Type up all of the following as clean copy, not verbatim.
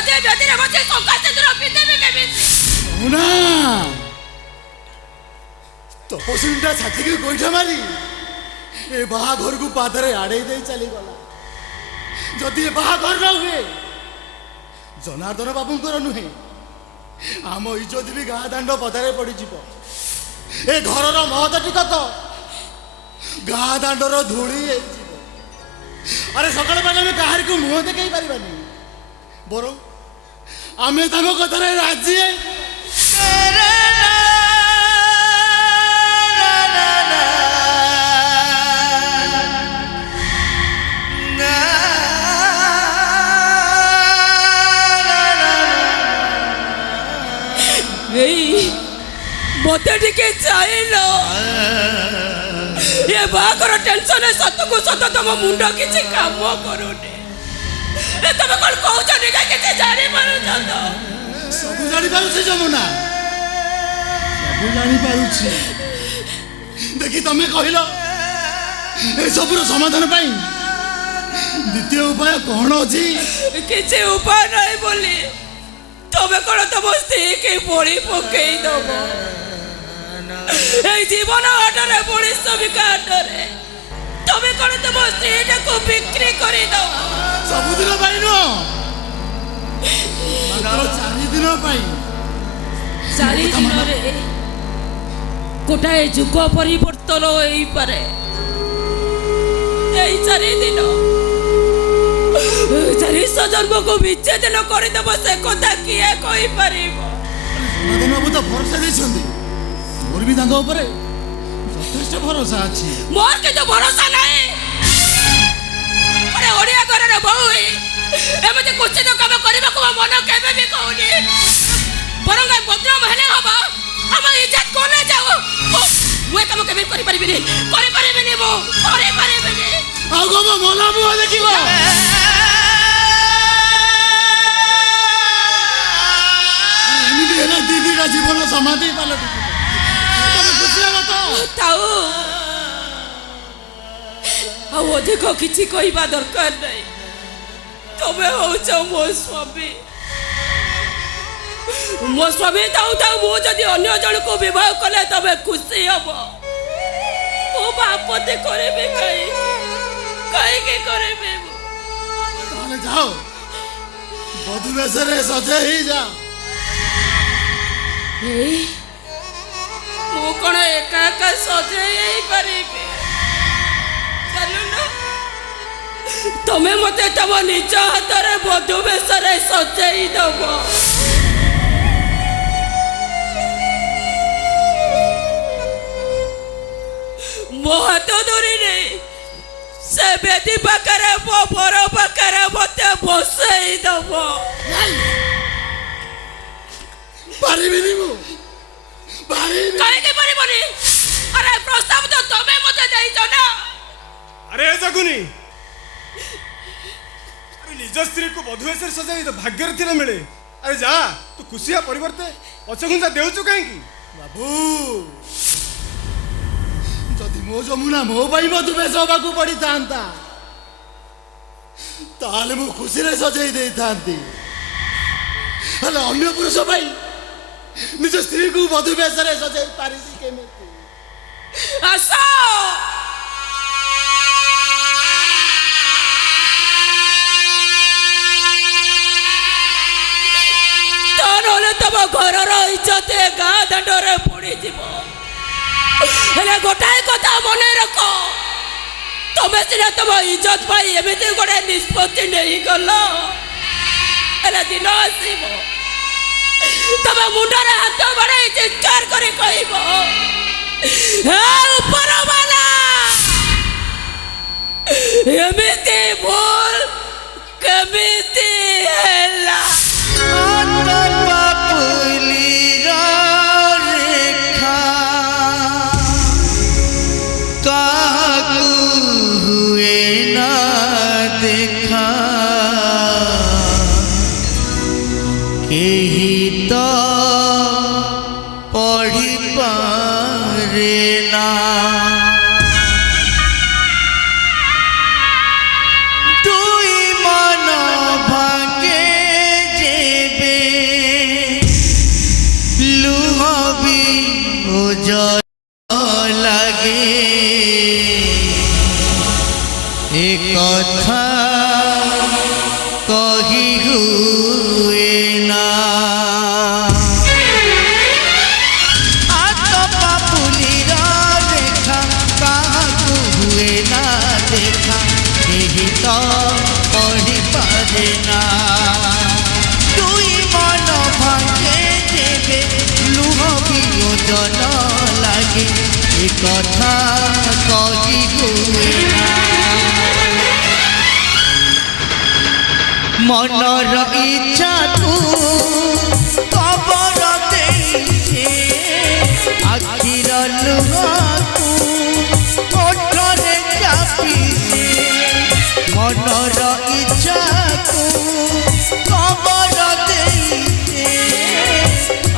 जदि बेदीरे बसे संका सिंदूर पिंदेबे केमिति ना तपस्विनीटा छाती के गोईठा मारी ए बाहाघर को पादरे आड़े दे चली गला जदि ए बाहाघर न हुए जनार्दन बाबूंकर नुहे आम इज्जत भी गाँ दांड पदारे पड़ी ए घरर महत टिकक गाँ दांडर धूली अरे सकाल पाले आम कहार को मुह देखई पारिबानी बर आमे तांको कथारे राजी मते टिके चाहिलो ये बाकर टेंशन है सत को सत तम मुंड किछि काम करूनी ए तमे कोन कहउछ निका किछि जानि पारु जत सब जानि पारुछि जमुना सब जानि पारुछि देखि तमे कहिलो ए सबरो समाधान पई द्वितीय उपाय कोन अछि किछि उपाय नै बोली तमे कोन तम स्त्री के बोली पकई दबो এই জীবন আটরে পরিশ্রমিক আটরে তুমি কোন তোমার স্ত্রীটাকে বিক্রি করে দাও ସବୁଦିନ ପାଇଁ ନୁହଁ ମାତ୍ର 4 ଦିନ ପାଇଁ 4 ଦିନରେ গোটাଏ যুগ পরিবর্তন ହେଇପାରେ এই 4 দিନ 400 জন্মକୁ বিচ্ছেদন କରିଦେବ ସେ କଥା କିଏ କହିପାରିବ ସମାଧାନ ବାବୁ ତ ଭରସା ଦେଇଛନ୍ତି मोर भी तांको ऊपर यथेष्ट भरोसा अछि मोर के तो भरोसा नहीं अरे ओडिया घर रे बहु एमते कुछ तो काम करबा को मन केबे भी कहूनी बरंगा बदनाम हेले हबा हम इज्जत कोने जाओ मुए काम केबे करि परिबिनी मो करे परिबिनी आगो मो मोला मुआ देखिबो एमिति हेला दीदी का जीवन समाधि पालटी ताऊ अधिक किसी कहवा दरकार नहीं तुम्हें हो मो स्वामी ताऊ ताऊ मुझे अन्य जन को विवाह कले तबे खुशी हम मो बापते करे कहीं करे जाओ बधु बेसरे सजे ही जा मु कौन एका एका सजे पारिबे चलु ना तमे मते तम निज हाथ रे बधु बेसरे सजाई दब मो हाथ धरी नहीं से बेदी पाखरे मो बर पाखरे मते बसई दब पारिबिनी मु काहे के परिबनी अरे प्रस्ताव तो तमे मते देइछो ना अरे जगुनी अरे निज स्त्री को बधुएसर सजाई तो भाग्य रे थिले मिले अरे जा तू खुशिया परिवर्ते पछगुंजा देउछु काहे की बाबू जदि मो जमुना मो भाई बधु बेस होबाकू पड़ी थांता ताले मु खुशी रे सजाई देई थांती हला अन्य पुरुष भाई निज स्त्री को बधु बेसरे सजाई पारिसी केमिति आसो तोरले तब घरर इज्जत गाँ दांडरे पड़ी जीवो हेले गोटाए कथा मन रख तमे सिना तम इज्जत पाई एमिति गोटे निष्पत्ति नहीं गल हेले दिन आसीबो तब मुंडरे हाथ बढ़ाई चिৎकार करे कहबो हे ऊपर वाला एमिति बोल केमिति हैला এ কথা কহি হুয়ে না আত পাপুলির রেখা কাহাকু হুয়ে না দেখা কেহি তো পড়ি পারে না দুই মন ভাঙে দেবে লুহ বিয়োজন লাগে এ কথা কহি হুয়ে না মনর ইচ্ছা তু কবর দেইছে আখির লুহকু ওঠরে চাপিছে মনর ইচ্ছা তু কবর দেইছে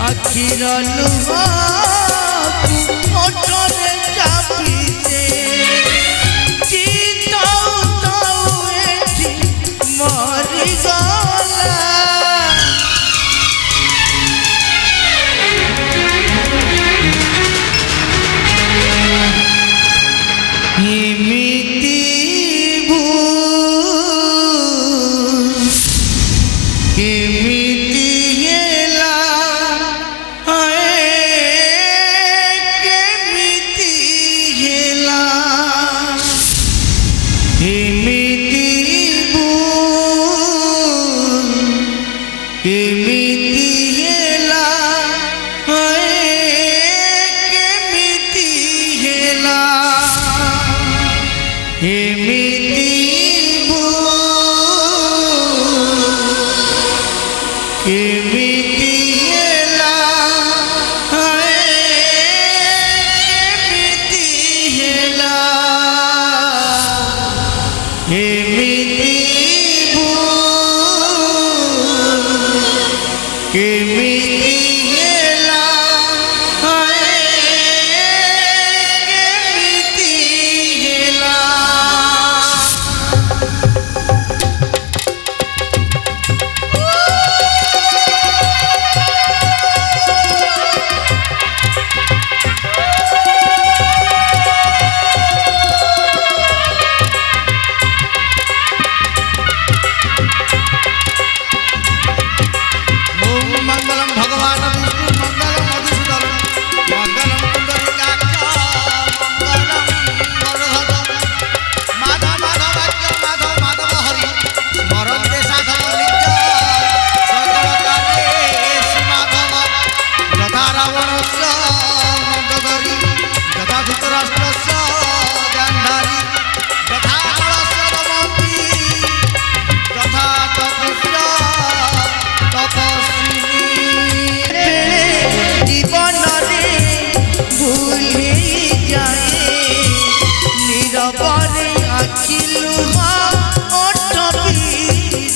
আখির লুহকু ওঠরে চাপিছে চিন্তাও তাও এটি মরি গলা এমিতি কেমিতি হেলা কেমিতি হেলা এমিতি কেমিতি হেলা কেমিতি হেলা এমিতি কেমিতি হেলা কেমিতি হেলা এমিতি কেমিতি হেলা কেমিতি হেলা ओम मंगलम भगवान विष्णु मंगलम मधुसूदन मंगलम पुंडरीकाक्ष मंगलम वरदहर माधव माधव वाक्य माधव माधव हरि स्मरन्ते साधव नित्य सकल कार्ये माधव यथा रावणस्य मन्दोदरी यथा धृतराष्ट्रस्य गान्धारी यथा कलस्य दमयन्ती तथा तपस्या তপস্বিনী বেলে জীবନରେ ভুলি যায় নীরবরে আখি লুহ ওঠ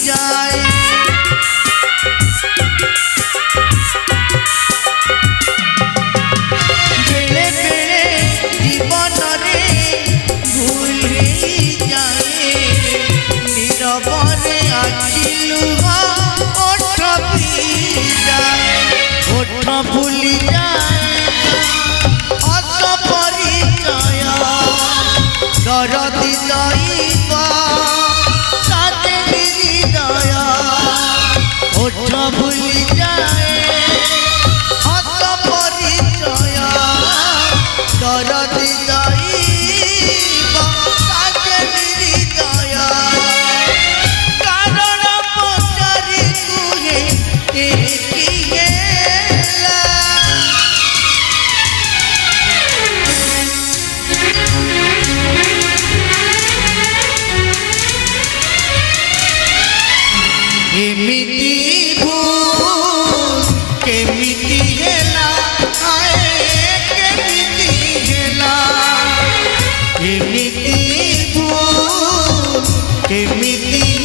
যায় বেলে বেলে জীবନରେ ভুলি যায় নীরবরে আখি লুহ ওঠ ভুলি যায় অত পরিচয় দরদি দইব সাথে হৃদয় ওঠ ভুলি যায় অত পরিচয় দরদি দইব সাথে হৃদয় কারণ পচারি কুহে কি হেলা এমিতি ভুল কেমিতি হেলা কেমিতি হেলা এমিতি ভুল কেমিতি